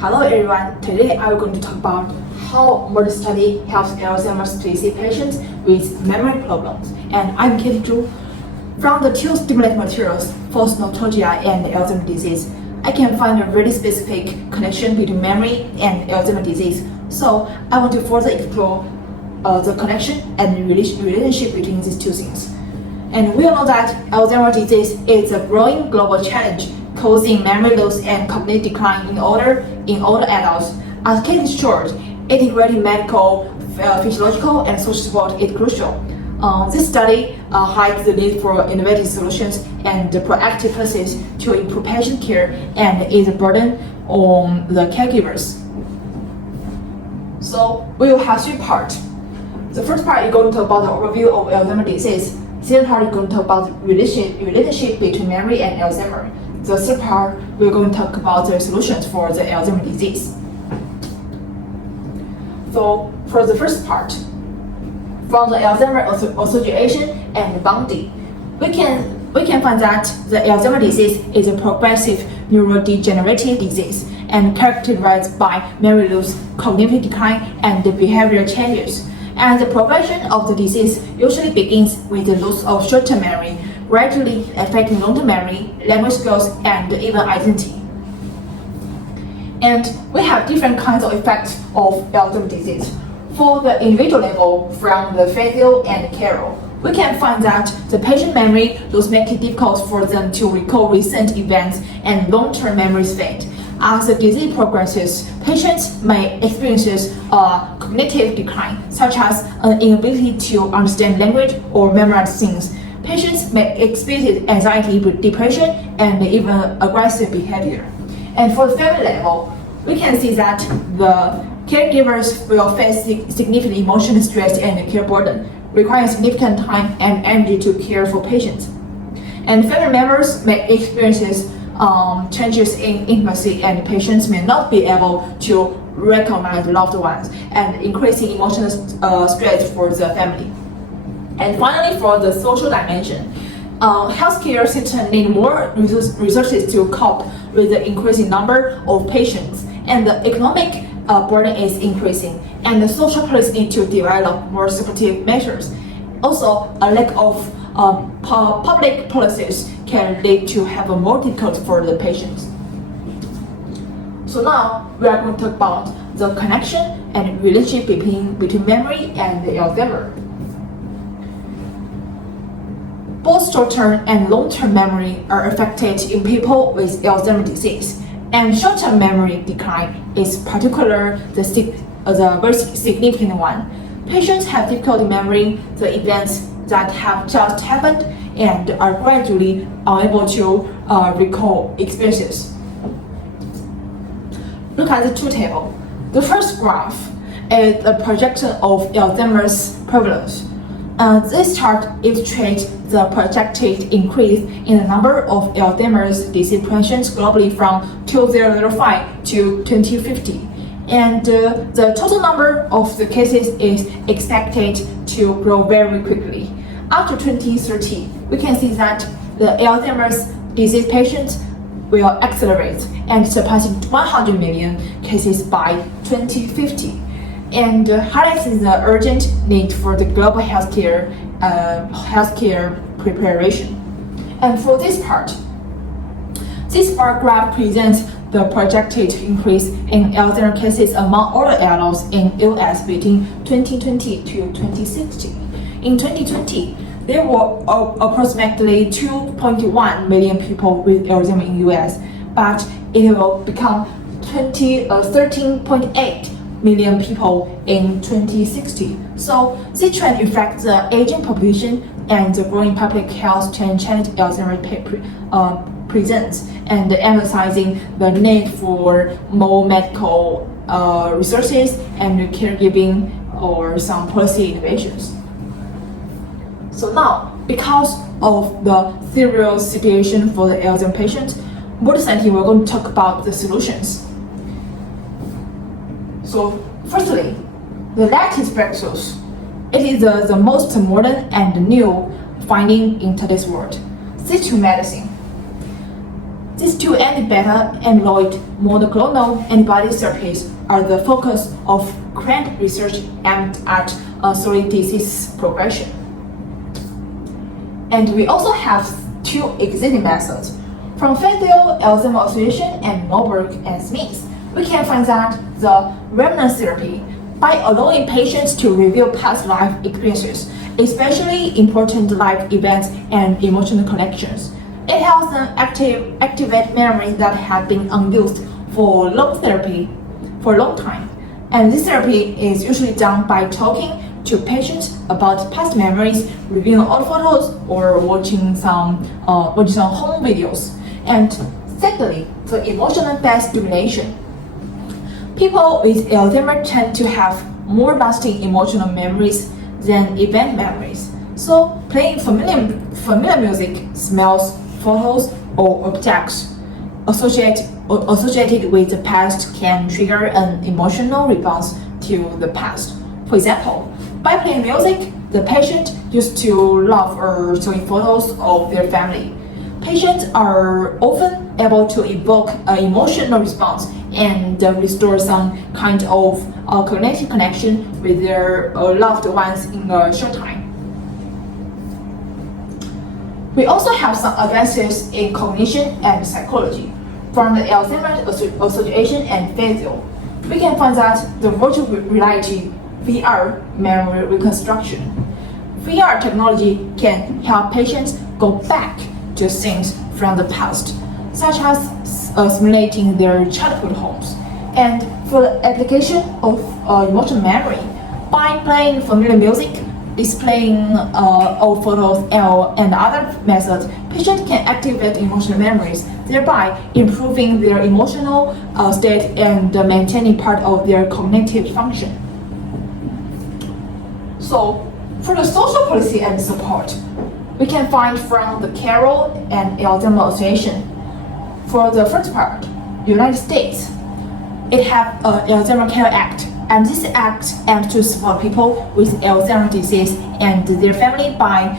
Hello everyone, today I'm going to talk about how modern study helps Alzheimer's disease patients with memory problems. And I'm Katie Zhu. From the two stimulating materials, false nostalgia and Alzheimer's disease, I can find a really specific connection between memory and Alzheimer's disease. So I want to further explore the connection and relationship between these two things. And we all know that Alzheimer's disease is a growing global challenge, causing memory loss and cognitive decline in older adults. As case short, integrating medical, physiological, and social support is crucial. This study highlights the need for innovative solutions and the proactive process to improve patient care and ease the burden on the caregivers. So we will have three parts. The first part is going to talk about the overview of Alzheimer's disease. Second part is going to talk about the relationship between memory and Alzheimer's. The third part, we're going to talk about the solutions for the Alzheimer's disease. So for the first part, from the Alzheimer's Association and Bundy, we can find that the Alzheimer's disease is a progressive neurodegenerative disease and characterized by memory loss, cognitive decline, and behavioral changes. And the progression of the disease usually begins with the loss of short-term memory, gradually affecting long-term memory, language skills, and even identity. And we have different kinds of effects of Alzheimer's disease. For the individual level, from the physio and Carol, we can find that the patient memory loss makes it difficult for them to recall recent events and long-term memory fade. As the disease progresses, patients may experience a cognitive decline, such as an inability to understand language or memorize things. Patients may experience anxiety, depression, and even aggressive behavior. And for the family level, we can see that the caregivers will face significant emotional stress and care burden, requiring significant time and energy to care for patients. And family members may experience changes in intimacy, and patients may not be able to recognize loved ones, and increasing emotional stress for the family. And finally, for the social dimension, healthcare systems need more resources to cope with the increasing number of patients, and the economic burden is increasing, and the social policy need to develop more supportive measures. Also, a lack of public policies can lead to have a more difficult for the patients. So now we are going to talk about the connection and relationship between memory and the Alzheimer's. Both short-term and long-term memory are affected in people with Alzheimer's disease, and short-term memory decline is particularly the very significant one. Patients have difficulty remembering the events that have just happened and are gradually unable to recall experiences. Look at the two tables. The first graph is a projection of Alzheimer's prevalence. This chart illustrates the projected increase in the number of Alzheimer's disease patients globally from 2005 to 2050. And the total number of the cases is expected to grow very quickly. After 2030, we can see that the Alzheimer's disease patients will accelerate and surpassing 100 million cases by 2050. And highlighting the urgent need for the global healthcare preparation. And for this part, this bar graph presents the projected increase in Alzheimer's cases among older adults in US between 2020 to 2060. In 2020, there were approximately 2.1 million people with Alzheimer's in US, but it will become 13.8 million people in 2060. So this trend reflects the aging population and the growing public health challenge Alzheimer's presents, and emphasizing the need for more medical resources and caregiving or some policy innovations. So now, because of the serious situation for the Alzheimer's patients, more recently we're going to talk about the solutions. So firstly, the latest breakthroughs. It is the most modern and new finding in today's world. C2 medicine. These two anti-beta amyloid monoclonal antibody therapies are the focus of current research aimed at slowing disease progression. And we also have two existing methods. From Fazio, Alzheimer's Association, and Norberg and Smith, we can find that the remnant therapy, by allowing patients to review past life experiences, especially important life events and emotional connections, it helps them activate memories that have been unused for long time. And this therapy is usually done by talking to patients about past memories, reviewing old photos, or watching some home videos. And secondly, the emotional-based stimulation. People with Alzheimer's tend to have more lasting emotional memories than event memories. So playing familiar music, smells, photos, or objects associated with the past can trigger an emotional response to the past. For example, by playing music, the patient used to love or showing photos of their family. Patients are often able to evoke an emotional response and restore some kind of cognitive connection with their loved ones in a short time. We also have some advances in cognition and psychology. From the Alzheimer's Association and Fazio, we can find that the virtual reality VR memory reconstruction. VR technology can help patients go back to things from the past, such as simulating their childhood homes. And for the application of emotional memory, by playing familiar music, displaying old photos, and other methods, patients can activate emotional memories, thereby improving their emotional state and maintaining part of their cognitive function. So, for the social policy and support, we can find from the Carroll and Alzheimer's Association. For the first part, United States, it has Alzheimer's Care Act, and this act aims to support people with Alzheimer's disease and their family by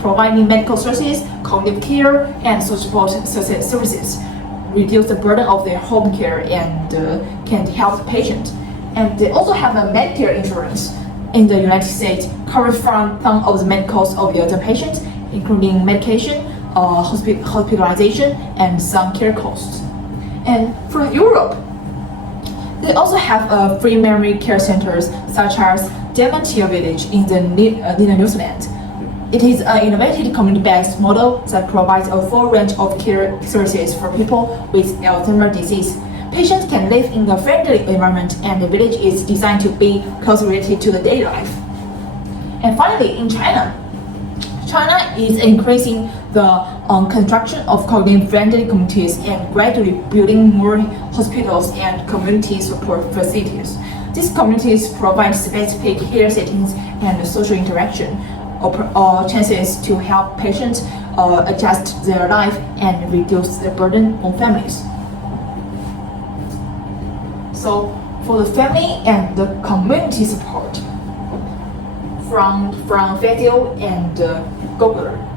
providing medical services, cognitive care, and social support services, reduce the burden of their home care, and can help the patient. And they also have a Medicare insurance in the United States, covers from some of the medical costs of the other patients, including medication, hospitalization, and some care costs. And for Europe, they also have free memory care centers such as Dementia Village in the New Zealand. It is an innovative community-based model that provides a full range of care services for people with Alzheimer's disease. Patients can live in a friendly environment, and the village is designed to be closely related to the daily life. And finally, in China is increasing the construction of cognitive-friendly communities and gradually building more hospitals and community support facilities. These communities provide specific care settings and social interaction or chances to help patients adjust their life and reduce the burden on families. So for the family and the community support from Fazio and Gobler.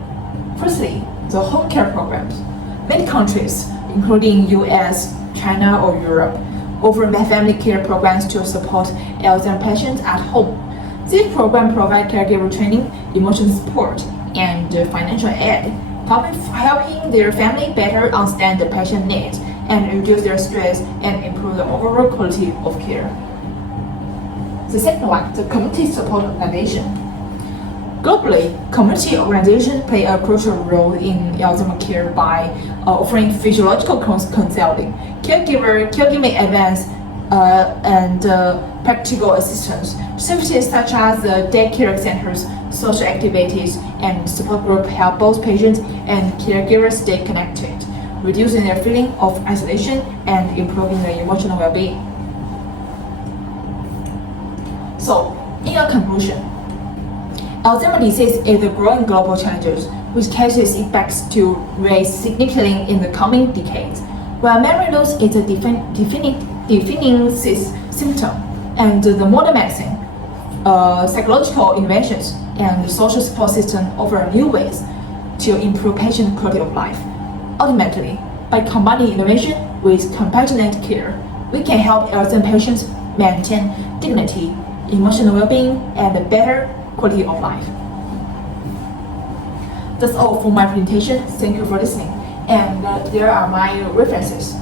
Firstly, the home care programs. Many countries, including US, China, or Europe, offer family care programs to support Alzheimer's patients at home. These programs provide caregiver training, emotional support, and financial aid, helping their family better understand the patient needs and reduce their stress and improve the overall quality of care. The second one, the community support organization. Globally, community organizations play a crucial role in Alzheimer's care by offering physiological consulting, caregiving advice, and practical assistance. Services such as daycare centers, social activities, and support groups help both patients and caregivers stay connected, reducing their feeling of isolation and improving their emotional well-being. So, in a conclusion, Alzheimer's disease is a growing global challenge, with cases expected to rise significantly in the coming decades. While memory loss is a defining symptom, and the modern medicine, psychological innovations, and the social support system offer new ways to improve patient quality of life. Ultimately, By combining innovation with compassionate care, we can help autism patients maintain dignity, emotional well-being, and a better quality of life. That's all for my presentation. Thank you for listening. And there are my references.